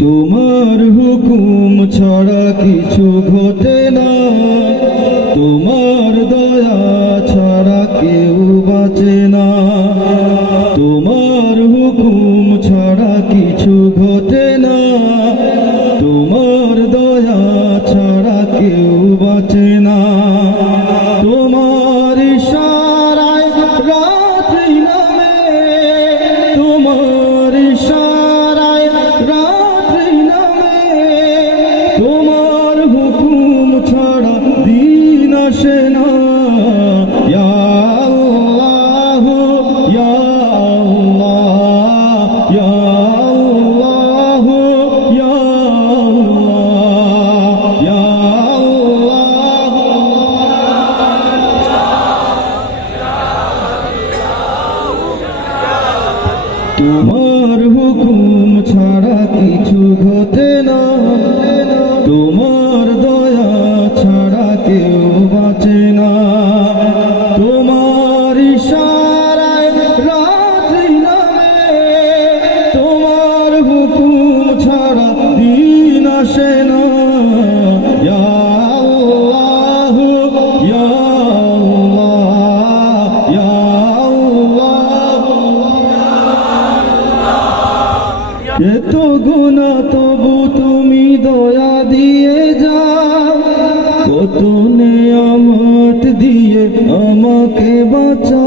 তোমার হুকুম ছাড়া কিছু ঘটে না। তোমার দয়া ছাড়া কেউ বাঁচে এত গুণা তবু তুমি দয়া দিয়ে যা কত নেয়ামত দিয়ে আমাকে বাঁচা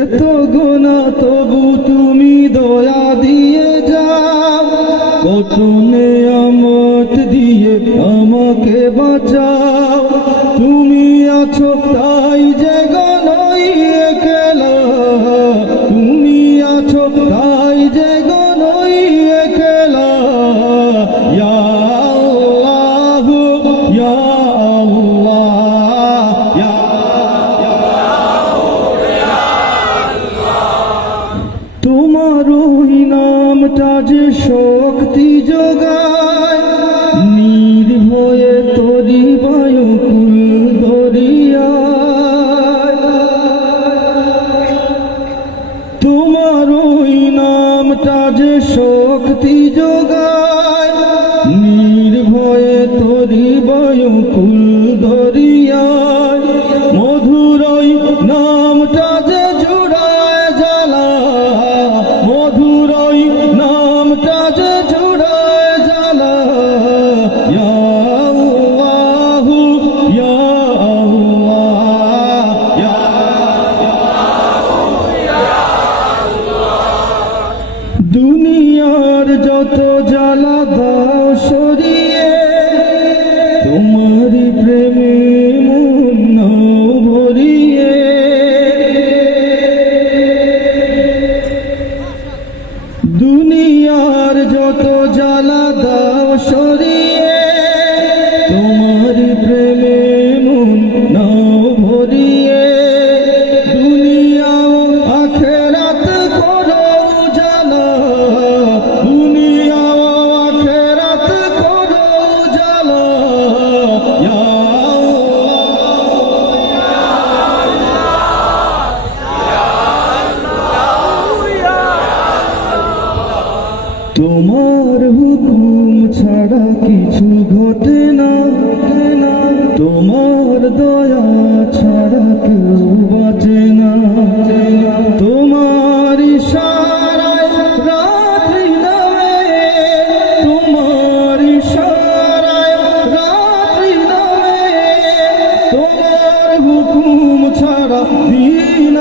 এত গুণা তবু তুমি দয়া দিয়ে যা কত নেয়ামত দিয়ে আমাকে বাঁচাও। তুমি আছো তাই জায়গা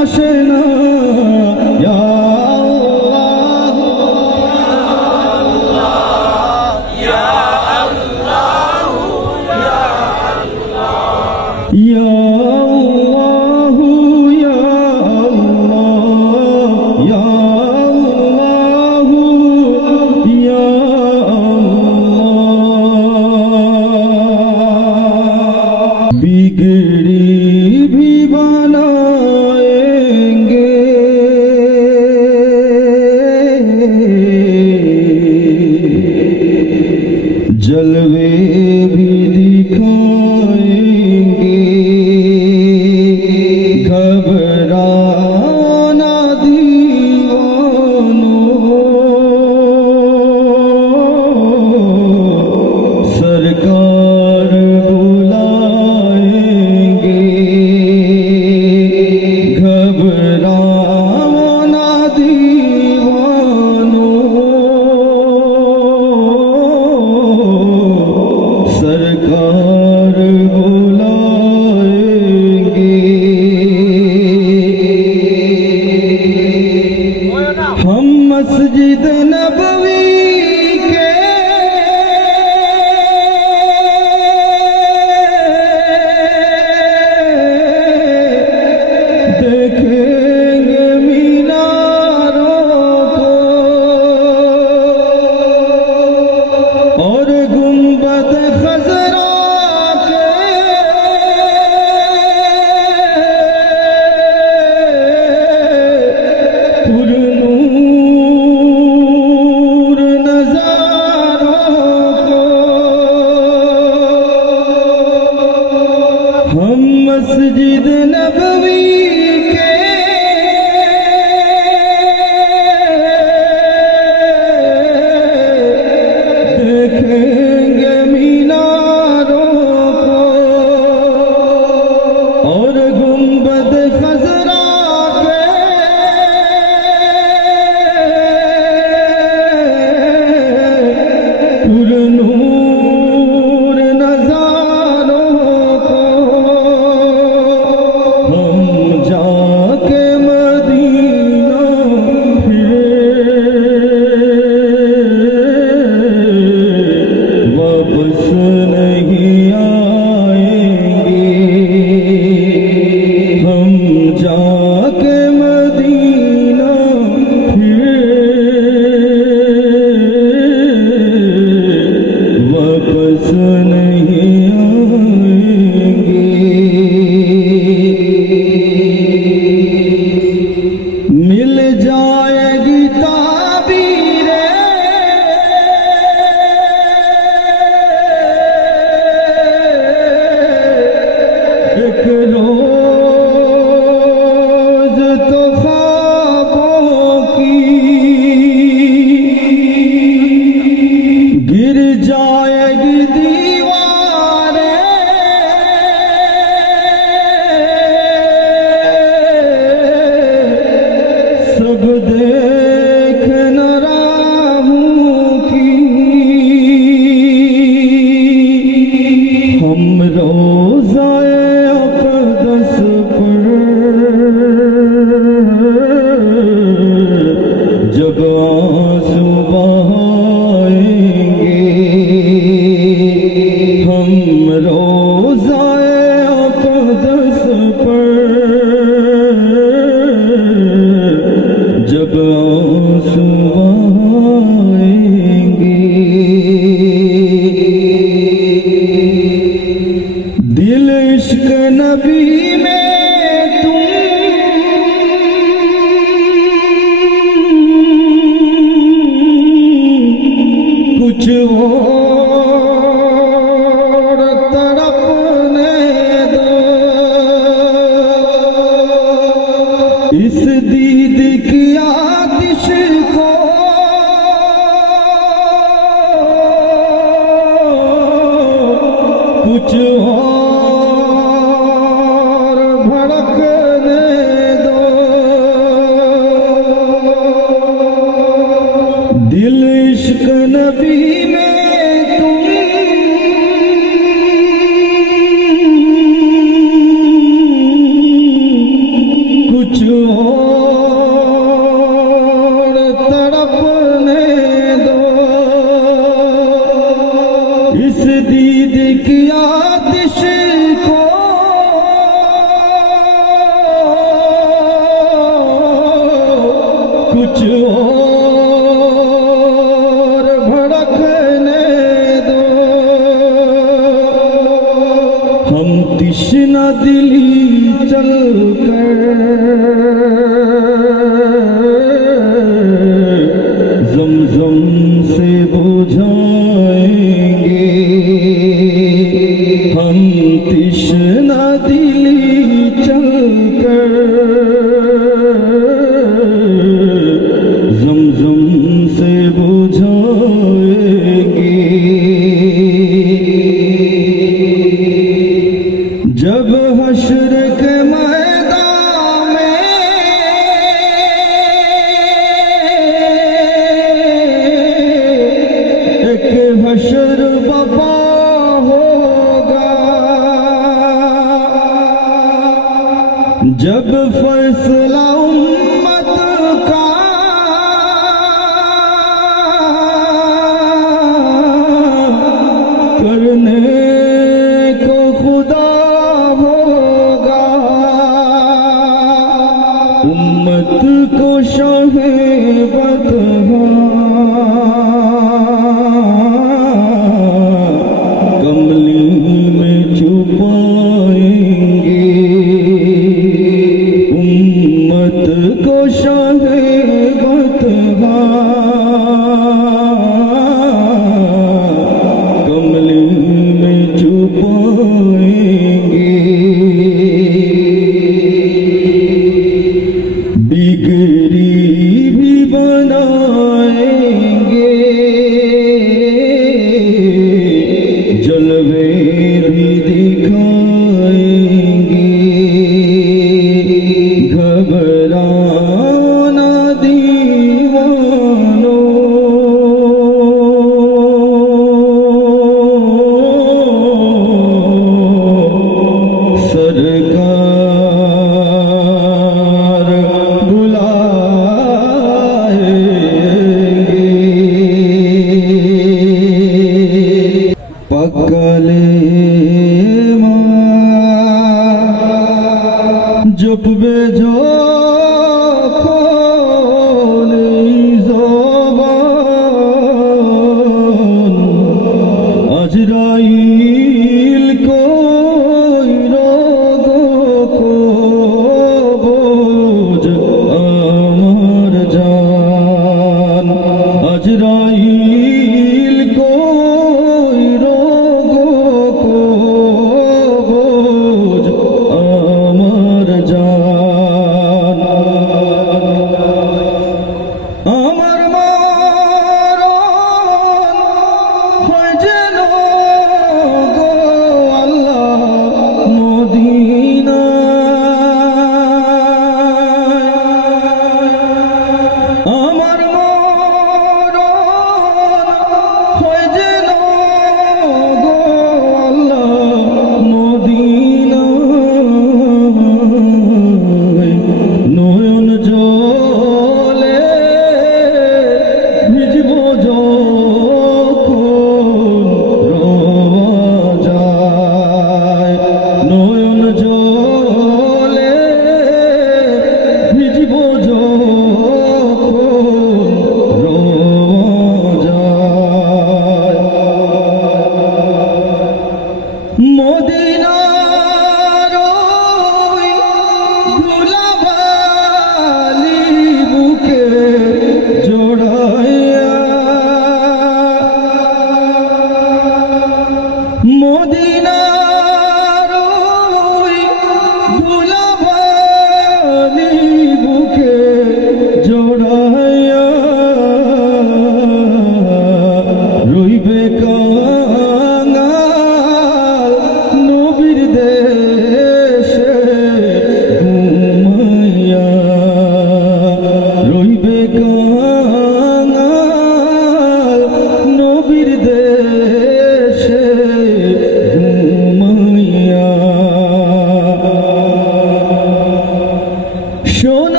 আসে না। दिल इश्क नबी में जुलुम से बुझूं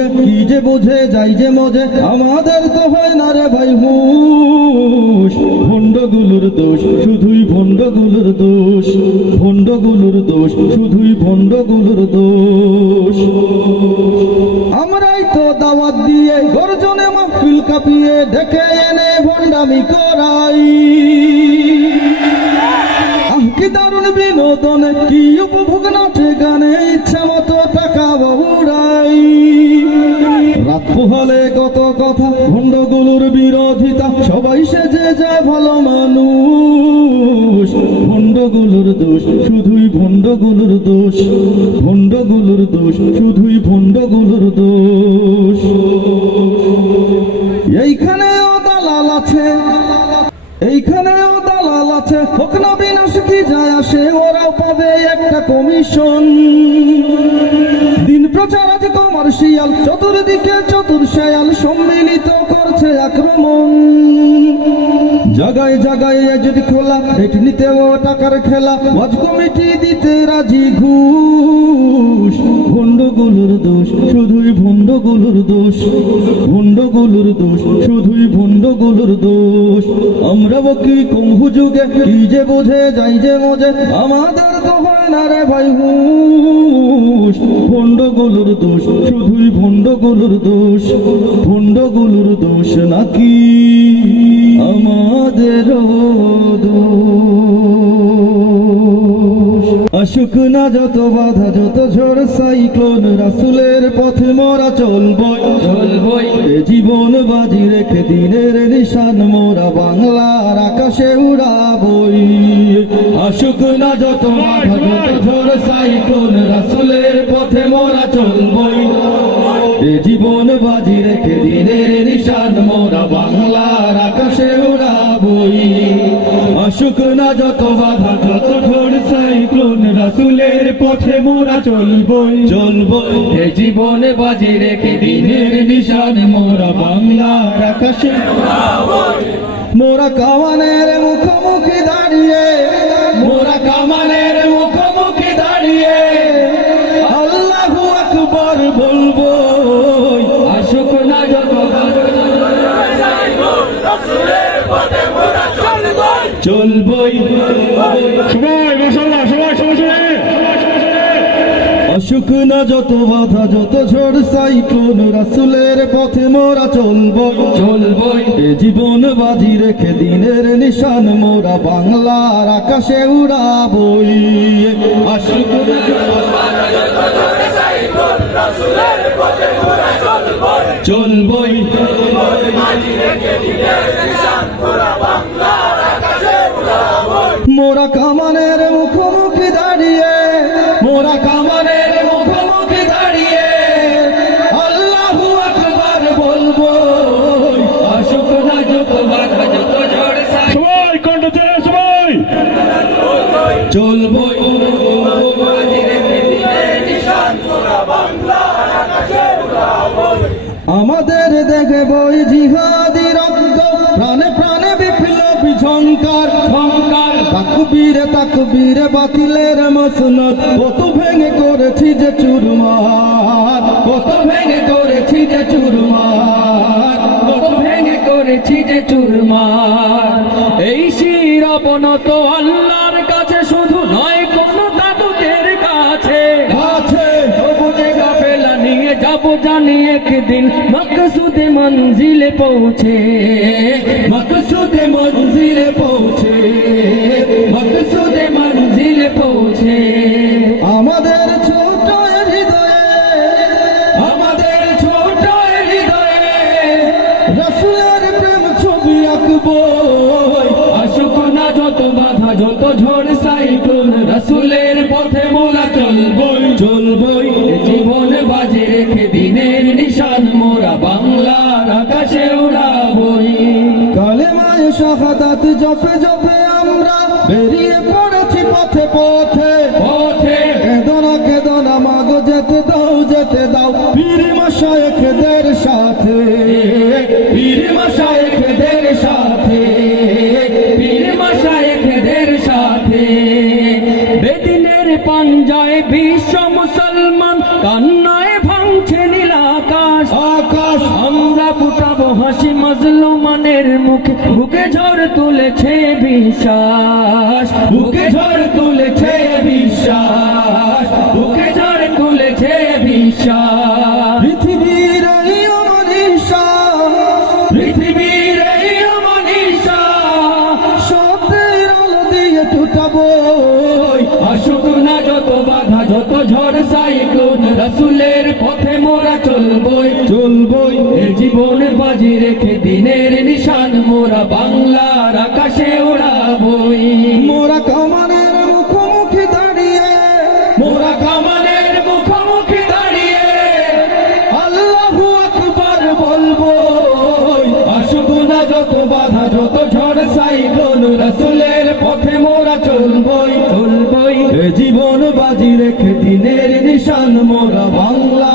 কম কি যে বোঝে, যাই যে মজে, আমাদের তো হয় না রে ভাই হুশ। ভণ্ডগুলোর দোষ, শুধুই ভণ্ডগুলোর দোষ। পোহালে কত কথা, ভণ্ডগুলোর বিরোধিতা, সবাই সেজে যায় ভালো মানুষ। ভণ্ডগুলোর দোষ, শুধুই ভণ্ডগুলোর দোষ। ভণ্ডগুলোর দোষ, শুধুই ভণ্ডগুলোর দোষ। এইখানেও দালাল আছে, এইখানেও দালাল আছে। হোক না বিনাশ কি যায় আসে, ওরাও পাবে একটা কমিশন। আজ কমার্শিয়াল চতুর্দিকে চতুর শেয়াল, সম্মিলিত করছে আক্রমণ। জাগায় জাগায় এজেন্ট খোলা রেট নিতেও টাকার খেলা ওয়াজ কমিটি দিতে রাজি ঘুষ। ভণ্ডগুলোর দোষ, শুধুই ভণ্ডগুলোর দোষ। ভণ্ডগুলোর দোষ, শুধুই ভণ্ডগুলোর দোষ। আমরা কি কম যুগে, কি যে বোঝে, যাই যে মজে, আমাদের তো হয় না রে ভাই হুশ। ভণ্ডগুলোর দোষ, শুধুই ভণ্ডগুলোর দোষ। ভণ্ডগুলোর দোষ নাকি? আমাদেরও দোষ। আসুক না যত বাধা যত ঝড় সাইক্লোন রাসুলের পথে মরা চলবই। চলবই। জীবন বাজি রেখে দিনের নিশান মোরা বাংলার আকাশে উড়াবই। আসুক না যত বাধা যত ঝড় সাইক্লোন রাসুলের পথে মোরা চলবই। জীবন বাজি রেখে দিনের নিশান মোরা বাংলার আকাশে উড়াবই। আসুক না যত বাধা যত রাসুলের পথে মোরা চলবই। চলবই এ জীবনে বাজি রেখে দিনের নিশান মোরা বাংলার আকাশে। মোরা কামানের মুখোমুখি দাঁড়িয়ে। মোরা কামানের মুখোমুখি দাঁড়িয়ে। আল্লাহু আকবার বলব। আসুক না যত চলবই। সবাই সবাই অসুখ না যত বাধা যত ঝড় সাইক্লোন রাসুলের পথে মোরা চলবো। চলবই। এ জীবন বাজি রেখে দিনের নিশান মোরা বাংলার আকাশে উড়াবই। আসুক চলবই। মোরা মুখোমুখি চলবই আমাদের দেখে বই জিহাদি রক্ত। প্রাণে প্রাণে বিপ্লবী ঝঙ্কার ঝঙ্কার তাকবীরে তাকবীরে বাতিলের মসনদ। কত ভেঙে করেছি যে চুরমার। কত ভেঙে করেছি যে চুরমার। কত ভেঙে করেছি যে চুরমার। এই শির অবনত আল্লাহর যাব জানি একদিন মকসুদে মঞ্জিলে পৌঁছে। মকসুদে মঞ্জিলে পৌঁছে মকসুদে মঞ্জিলে পৌঁছে। পথে। কেদনা কেদনা মাগো যেতে দাও যেতে দাও। পীর মশায়েখদের সাথে। পীর মশায়েখদের সাথে। পীর মশায়েখদের সাথে। বেদিনের পাঞ্জায় বিশ্ব মুসলমান কান্নায় ভাঙছে নীলাকাশ আকাশ। আমরা ফুটাবো হাসি মজলুমানের মুখে। বুকে ঝড় তুলেছে বিশ্বাস। বুকে ঝড় তুলেছে বিশ্বাস বুকে ঝড় তুলেছে বিশ্বাস। পৃথিবীর এই অমনীষা পৃথিবীর এই অমানিসা সত্যের আলো দিয়ে টুটাবো। আসুক না যত বাধা যত ঝড় সাইক্লোন রাসুলের পথে মোরা চলবই। চলবই। জীবন বাজি রেখে দিনের নিশান মোরা বাংলার আকাশে উড়াবই বাজি রেখে দিনের নিশান মোরা আকাশ